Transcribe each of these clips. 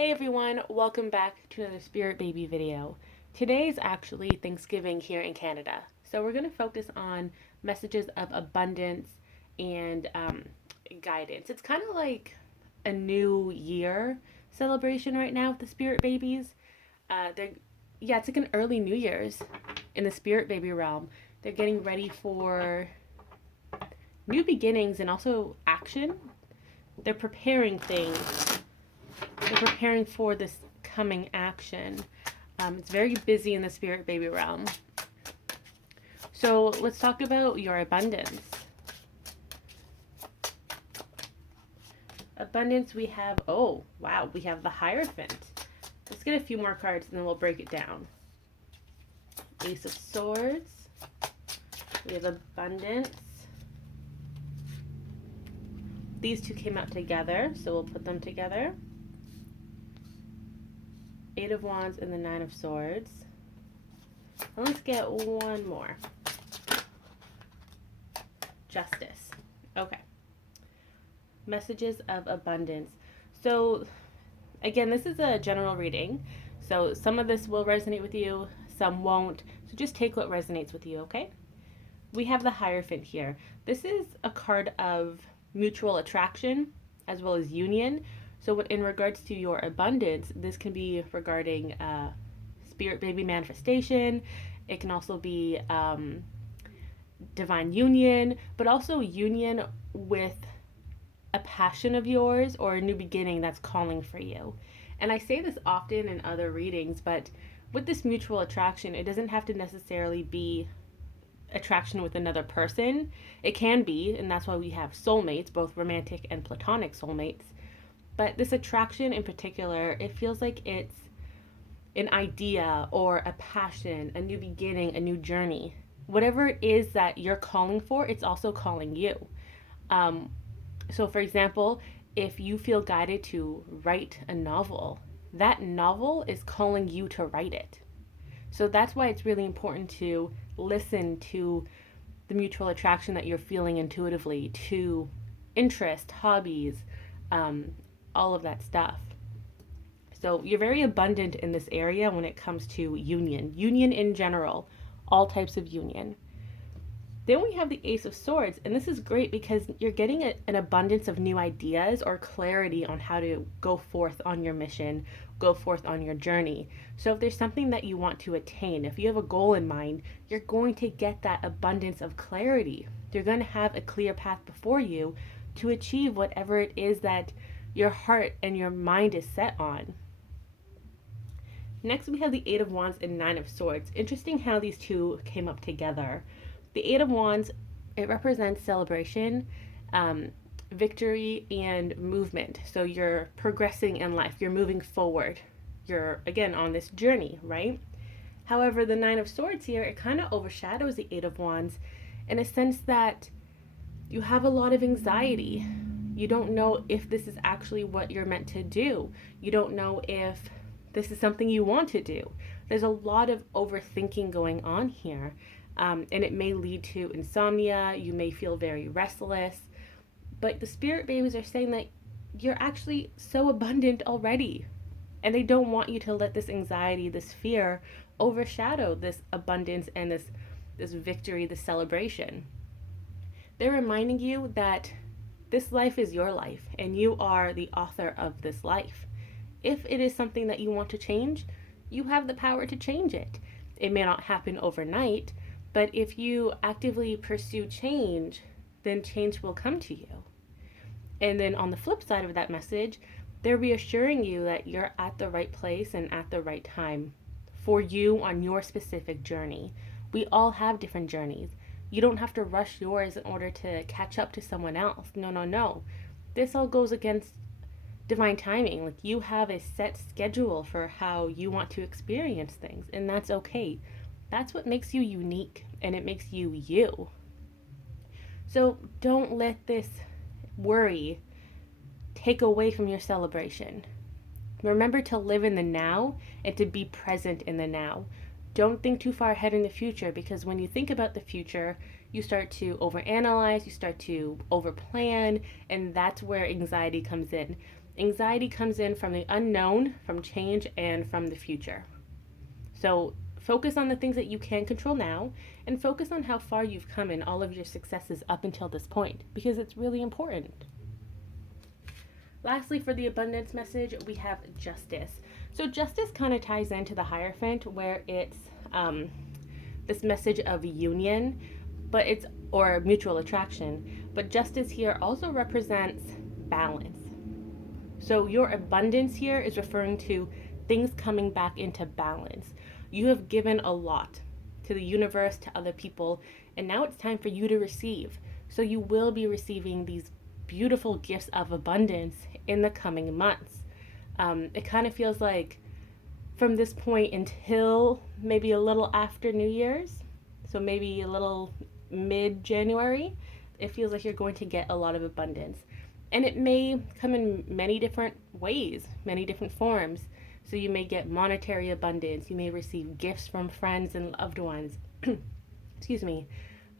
Hey everyone, welcome back to another Spirit Baby video. Today's actually Thanksgiving here in Canada. So we're going to focus on messages of abundance and guidance. It's kind of like a new year celebration right now with the Spirit Babies. They're Yeah, it's like an early New Year's in the Spirit Baby realm. They're getting ready for new beginnings and also action. They're preparing things. They're preparing for this coming action. It's very busy in the Spirit Baby realm. So let's talk about your abundance. Abundance, we have, oh, wow, we have the Hierophant. Let's get a few more cards and then we'll break it down. Ace of Swords. We have abundance. These two came out together, so we'll put them together. Eight of Wands and the Nine of Swords. And let's get one more. Justice. Okay. Messages of abundance. So, again, this is a general reading. So some of this will resonate with you, some won't. So just take what resonates with you, okay? We have the Hierophant here. This is a card of mutual attraction as well as union. So in regards to your abundance, this can be regarding Spirit Baby manifestation. It can also be divine union, but also union with a passion of yours or a new beginning that's calling for you. And I say this often in other readings, but with this mutual attraction, it doesn't have to necessarily be attraction with another person. It can be, and that's why we have soulmates, both romantic and platonic soulmates. But this attraction in particular, it feels like it's an idea or a passion, a new beginning, a new journey. Whatever it is that you're calling for, it's also calling you. So for example, if you feel guided to write a novel, that novel is calling you to write it. So that's why it's really important to listen to the mutual attraction that you're feeling intuitively, to interest, hobbies, all of that stuff. So you're very abundant in this area when it comes to union in general, all types of union. Then we have the Ace of Swords, and this is great because you're getting an abundance of new ideas or clarity on how to go forth on your mission, go forth on your journey. So if there's something that you want to attain, if you have a goal in mind, you're going to get that abundance of clarity. You're going to have a clear path before you to achieve whatever it is that your heart and your mind is set on. Next, we have the Eight of Wands and Nine of Swords. Interesting how these two came up together. The Eight of Wands, it represents celebration, victory, and movement. So you're progressing in life. You're moving forward. You're, again, on this journey, right? However, the Nine of Swords here, it kind of overshadows the Eight of Wands in a sense that you have a lot of anxiety. You don't know if this is actually what you're meant to do. You don't know if this is something you want to do. There's a lot of overthinking going on here, and it may lead to insomnia. You may feel very restless, but the Spirit Babies are saying that you're actually so abundant already, and they don't want you to let this anxiety, this fear, overshadow this abundance and this victory, this celebration. They're reminding you that this life is your life, and you are the author of this life. If it is something that you want to change, you have the power to change it. It may not happen overnight, but if you actively pursue change, then change will come to you. And then on the flip side of that message, they're reassuring you that you're at the right place and at the right time for you on your specific journey. We all have different journeys. You don't have to rush yours in order to catch up to someone else. No. This all goes against divine timing. Like, you have a set schedule for how you want to experience things, and that's okay. That's what makes you unique, and it makes you you. So don't let this worry take away from your celebration. Remember to live in the now and to be present in the now. Don't think too far ahead in the future, because when you think about the future, you start to overanalyze, you start to overplan, and that's where anxiety comes in. Anxiety comes in from the unknown, from change, and from the future. So focus on the things that you can control now and focus on how far you've come in all of your successes up until this point because it's really important. Lastly, for the abundance message, we have justice. So justice kind of ties into the Hierophant where it's this message of union, but it's or mutual attraction. But justice here also represents balance. So your abundance here is referring to things coming back into balance. You have given a lot to the universe, to other people, and now it's time for you to receive. So you will be receiving these beautiful gifts of abundance in the coming months. It kind of feels like from this point until maybe a little after New Year's, so maybe a little mid January, it feels like you're going to get a lot of abundance. And it may come in many different ways, many different forms. So you may get monetary abundance, you may receive gifts from friends and loved ones. Excuse me.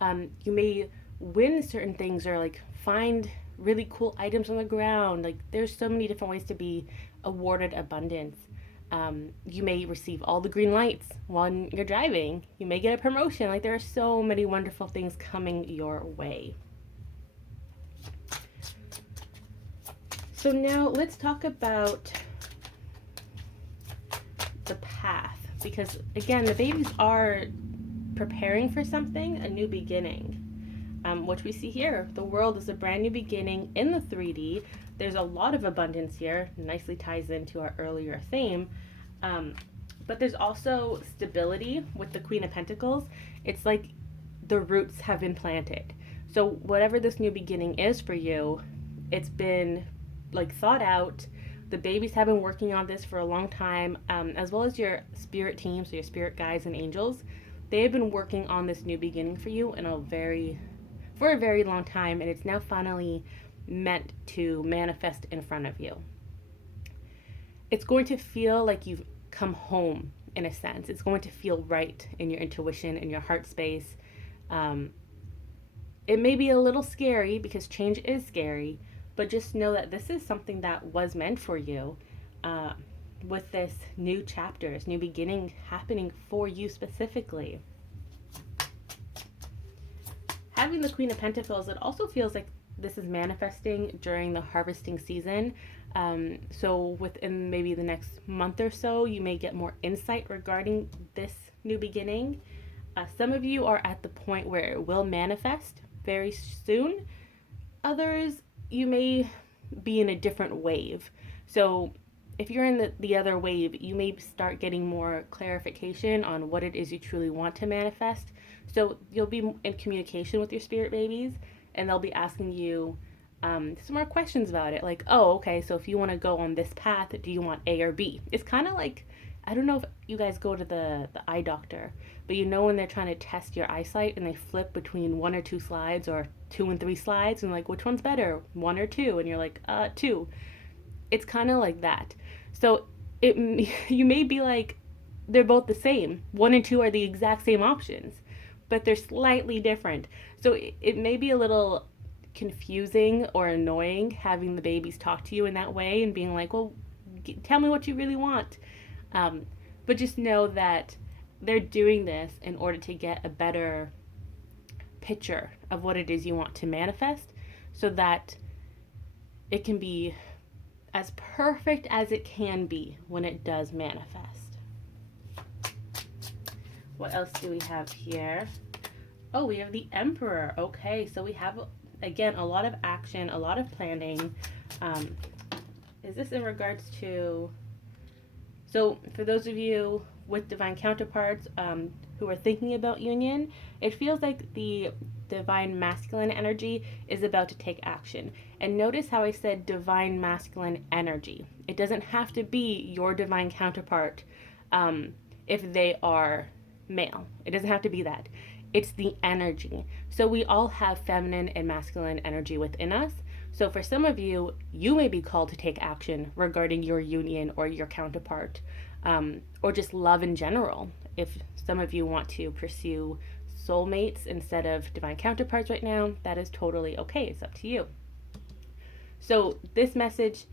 You may win certain things or like find really cool items on the ground. Like there's so many different ways to be awarded abundance. You may receive all the green lights while you're driving. You may get a promotion. Like there are so many wonderful things coming your way. So now let's talk about the path, because again, the babies are preparing for something, a new beginning, which we see here. The world is a brand new beginning in the 3D. There's a lot of abundance here, nicely ties into our earlier theme, but there's also stability with the Queen of Pentacles. It's like the roots have been planted. So whatever this new beginning is for you, it's been like thought out. The babies have been working on this for a long time, as well as your spirit team, so your spirit guides and angels. They have been working on this new beginning for you for a very long time, and it's now finally meant to manifest in front of you. It's going to feel like you've come home in a sense. It's going to feel right in your intuition, in your heart space. It may be a little scary because change is scary, but just know that this is something that was meant for you, with this new chapter, this new beginning happening for you specifically. Having the Queen of Pentacles, it also feels like this is manifesting during the harvesting season. So within maybe the next month or so, you may get more insight regarding this new beginning. Some of you are at the point where it will manifest very soon. Others, you may be in a different wave. So if you're in the other wave, you may start getting more clarification on what it is you truly want to manifest. So you'll be in communication with your spirit babies, and they'll be asking you some more questions about it. Like, oh, okay, so if you want to go on this path, do you want A or B? It's kind of like, I don't know if you guys go to the eye doctor, but you know when they're trying to test your eyesight and they flip between 1 or 2 slides or 2 and 3 slides and like, which one's better, 1 or 2? And you're like, 2. It's kind of like that. So you may be like, they're both the same. 1 and 2 are the exact same options, but they're slightly different. So it may be a little confusing or annoying having the babies talk to you in that way and being like, well, tell me what you really want. But just know that they're doing this in order to get a better picture of what it is you want to manifest so that it can be as perfect as it can be when it does manifest. What else do we have here? Oh, we have the Emperor. Okay, so we have, again, a lot of action, a lot of planning. Is this in regards to... So for those of you with divine counterparts who are thinking about union, it feels like the divine masculine energy is about to take action. And notice how I said divine masculine energy. It doesn't have to be your divine counterpart if they are male. It doesn't have to be that. It's the energy. So we all have feminine and masculine energy within us. So for some of you, you may be called to take action regarding your union or your counterpart, or just love in general. If some of you want to pursue soulmates instead of divine counterparts right now, that is totally okay. It's up to you. So this message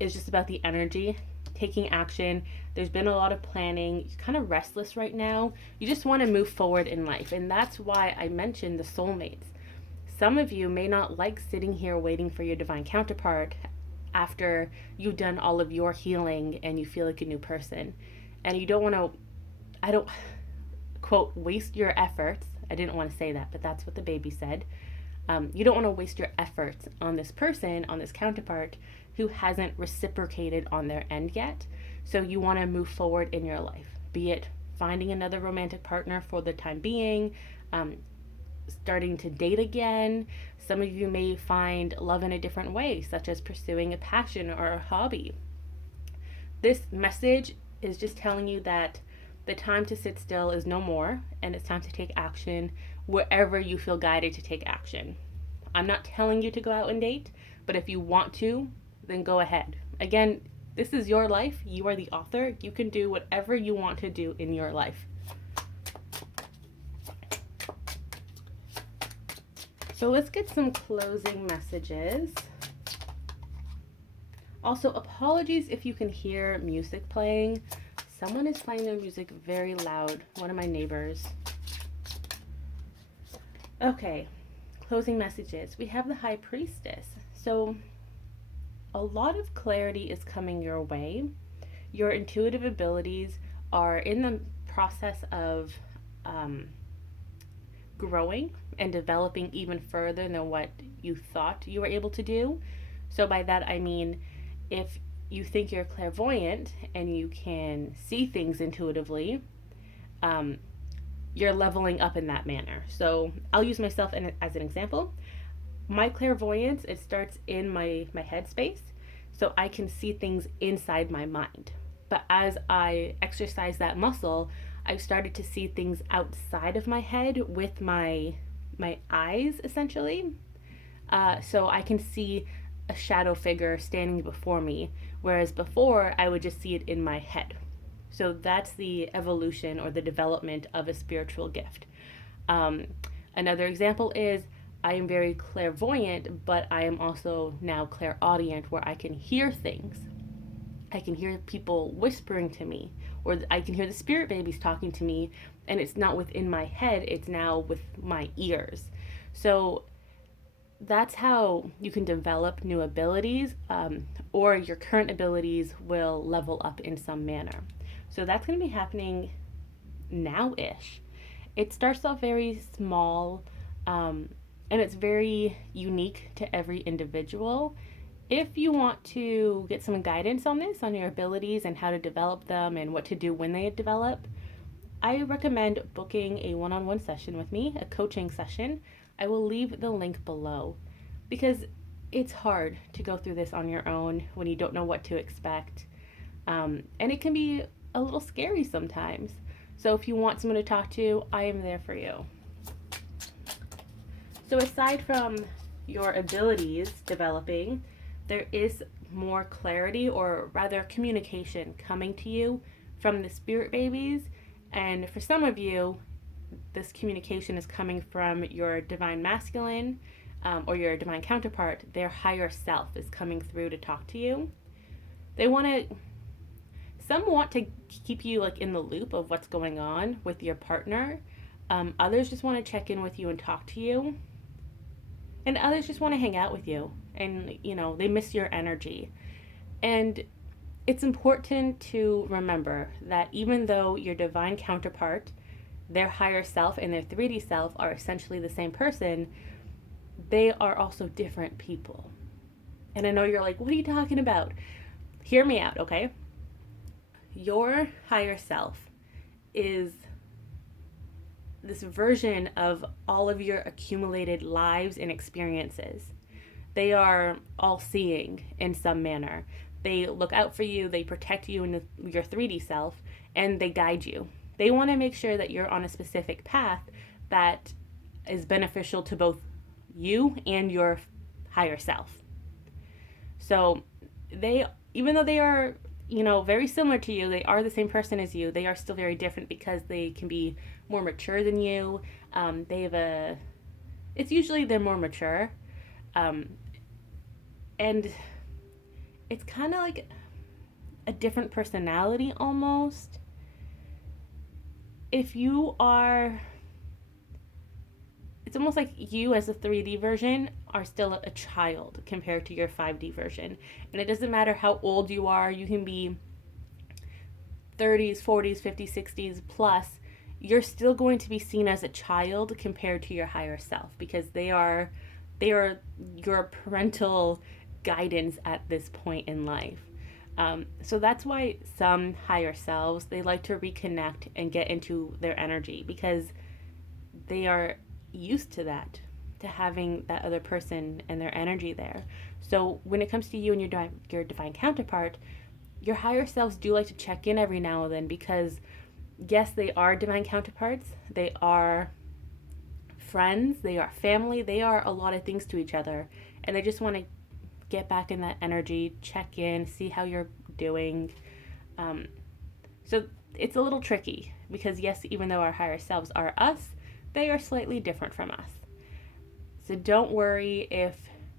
is just about the energy, taking action. There's been a lot of planning. You're kind of restless right now. You just want to move forward in life. And that's why I mentioned the soulmates. Some of you may not like sitting here waiting for your divine counterpart after you've done all of your healing and you feel like a new person. And you don't want to, I don't, quote, waste your efforts. I didn't want to say that, but that's what the baby said. You don't want to waste your efforts on this person, on this counterpart who hasn't reciprocated on their end yet. So you want to move forward in your life, be it finding another romantic partner for the time being, starting to date again. Some of you may find love in a different way, such as pursuing a passion or a hobby. This message is just telling you that the time to sit still is no more, and it's time to take action wherever you feel guided to take action. I'm not telling you to go out and date, but if you want to, then go ahead. Again, this is your life. You are the author. You can do whatever you want to do in your life. So let's get some closing messages. Also, apologies if you can hear music playing. Someone is playing their music very loud, one of my neighbors. Okay, closing messages. We have the High Priestess. So a lot of clarity is coming your way. Your intuitive abilities are in the process of growing and developing even further than what you thought you were able to do. So by that I mean, if you think you're clairvoyant and you can see things intuitively, you're leveling up in that manner. So I'll use myself as an example. My clairvoyance, it starts in my head space, so I can see things inside my mind. But as I exercise that muscle, I've started to see things outside of my head with my eyes, essentially. So I can see a shadow figure standing before me, whereas before I would just see it in my head. So that's the evolution or the development of a spiritual gift. Another example is I am very clairvoyant, but I am also now clairaudient, where I can hear things. I can hear people whispering to me, or I can hear the spirit babies talking to me, and it's not within my head, it's now with my ears. So that's how you can develop new abilities, or your current abilities will level up in some manner. So that's going to be happening now-ish. It starts off very small, and it's very unique to every individual. If you want to get some guidance on this, on your abilities and how to develop them and what to do when they develop, I recommend booking a one-on-one session with me, a coaching session. I will leave the link below, because it's hard to go through this on your own when you don't know what to expect. And it can be a little scary sometimes. So if you want someone to talk to, I am there for you. So aside from your abilities developing, there is more clarity, or rather communication, coming to you from the spirit babies. And for some of you, this communication is coming from your divine masculine, or your divine counterpart. Their higher self is coming through to talk to you. Some want to keep you like in the loop of what's going on with your partner. Others just want to check in with you and talk to you. And others just want to hang out with you, and they miss your energy. And it's important to remember that even though your divine counterpart, their higher self and their 3D self are essentially the same person, they are also different people. And I know you're like, what are you talking about? Hear me out, okay? Your higher self is this version of all of your accumulated lives and experiences. They are all seeing in some manner. They look out for you, they protect you in your 3D self, and they guide you. They want to make sure that you're on a specific path that is beneficial to both you and your higher self. So even though they are, very similar to you, they are the same person as you, they are still very different because they can be more mature than you. It's usually they're more mature. And it's kind of like a different personality almost. If you are, it's almost like you as a 3D version are still a child compared to your 5D version. And it doesn't matter how old you are, you can be 30s, 40s, 50s, 60s plus, you're still going to be seen as a child compared to your higher self because they are your parental guidance at this point in life. So that's why some higher selves they like to reconnect and get into their energy because they are used to that, to having that other person and their energy there. So when it comes to you and your divine counterpart, your higher selves do like to check in every now and then because yes, they are divine counterparts. They are friends, they are family, they are a lot of things to each other, and they just want to get back in that energy, check in, see how you're doing. Um, so it's a little tricky because, yes, even though our higher selves are us, they are slightly different from us. So don't worry if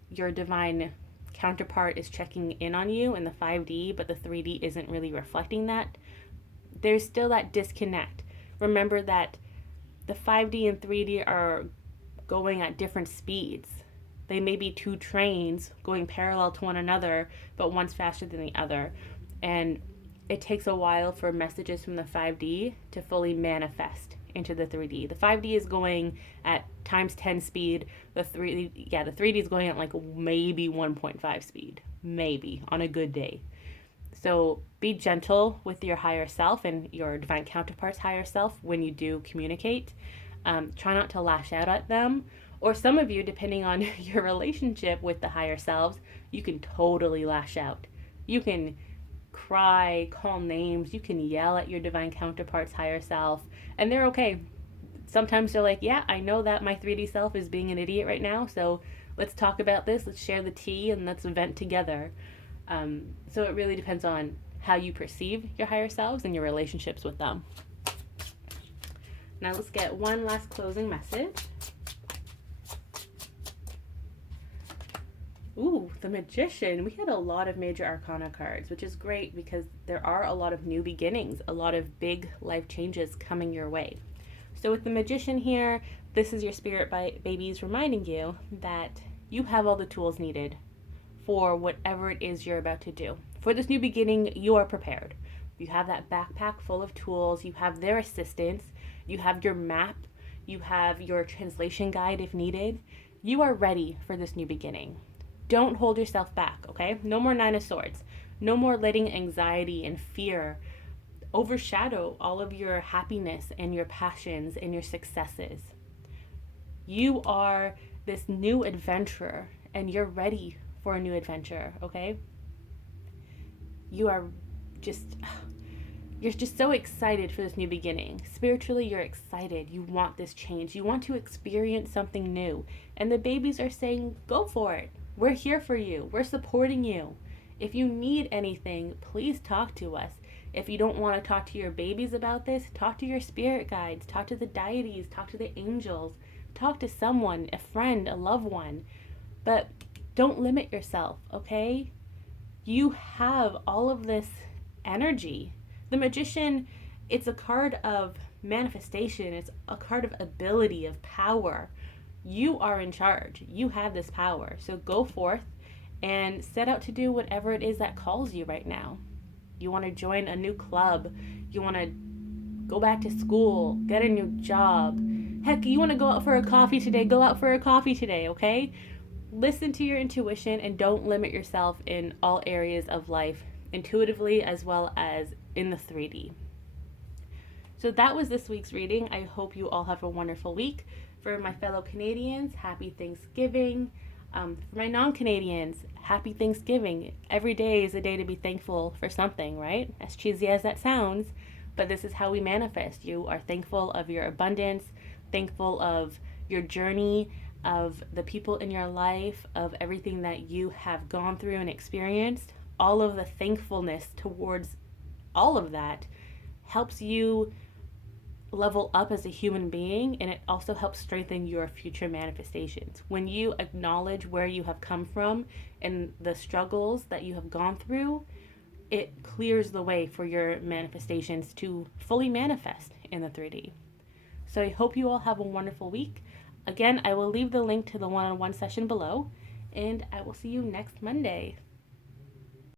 your divine counterpart is checking in on you in the 5D, but the 3D isn't really reflecting that. There's still that disconnect. Remember that the 5D and 3D are going at different speeds. They may be two trains going parallel to one another, but one's faster than the other. And it takes a while for messages from the 5D to fully manifest into the 3D. The 5D is going at times 10 speed. The 3D is going at like maybe 1.5 speed, maybe on a good day. So be gentle with your higher self and your divine counterpart's higher self when you do communicate. Try not to lash out at them. Or some of you, depending on your relationship with the higher selves, you can totally lash out. You can cry, call names, you can yell at your divine counterpart's higher self, and they're okay. Sometimes they're like, yeah, I know that my 3D self is being an idiot right now, so let's talk about this, let's share the tea, and let's vent together. So it really depends on how you perceive your higher selves and your relationships with them. Now let's get one last closing message. Ooh, the Magician. We had a lot of major arcana cards, which is great because there are a lot of new beginnings, a lot of big life changes coming your way. So with the Magician here, this is your spirit babies reminding you that you have all the tools needed for whatever it is you're about to do. For this new beginning, you are prepared. You have that backpack full of tools, you have their assistance, you have your map, you have your translation guide if needed. You are ready for this new beginning. Don't hold yourself back, okay? No more Nine of Swords. No more letting anxiety and fear overshadow all of your happiness and your passions and your successes. You are this new adventurer and you're ready for a new adventure, okay? You are just you're just so excited for this new beginning. Spiritually, you're excited. You want this change. You want to experience something new. And the babies are saying, go for it. We're here for you. We're supporting you. If you need anything, please talk to us. If you don't want to talk to your babies about this, talk to your spirit guides, talk to the deities, talk to the angels, talk to someone, a friend, a loved one. But don't limit yourself, okay? You have all of this energy. The Magician, it's a card of manifestation. It's a card of ability, of power. You are in charge. You have this power. So go forth and set out to do whatever it is that calls you right now. You want to join a new club. You want to go back to school, get a new job. Heck, you want to go out for a coffee today, go out for a coffee today, okay? Listen to your intuition and don't limit yourself in all areas of life, intuitively as well as in the 3D. So that was this week's reading. I hope you all have a wonderful week. For my fellow Canadians, happy Thanksgiving. For my non-Canadians, happy Thanksgiving. Every day is a day to be thankful for something, right? As cheesy as that sounds, but this is how we manifest. You are thankful of your abundance, thankful of your journey, of the people in your life, of everything that you have gone through and experienced. All of the thankfulness towards all of that helps you level up as a human being, and it also helps strengthen your future manifestations. When you acknowledge where you have come from and the struggles that you have gone through, it clears the way for your manifestations to fully manifest in the 3D. So I hope you all have a wonderful week. Again, I will leave the link to the one on one session below, and I will see you next Monday.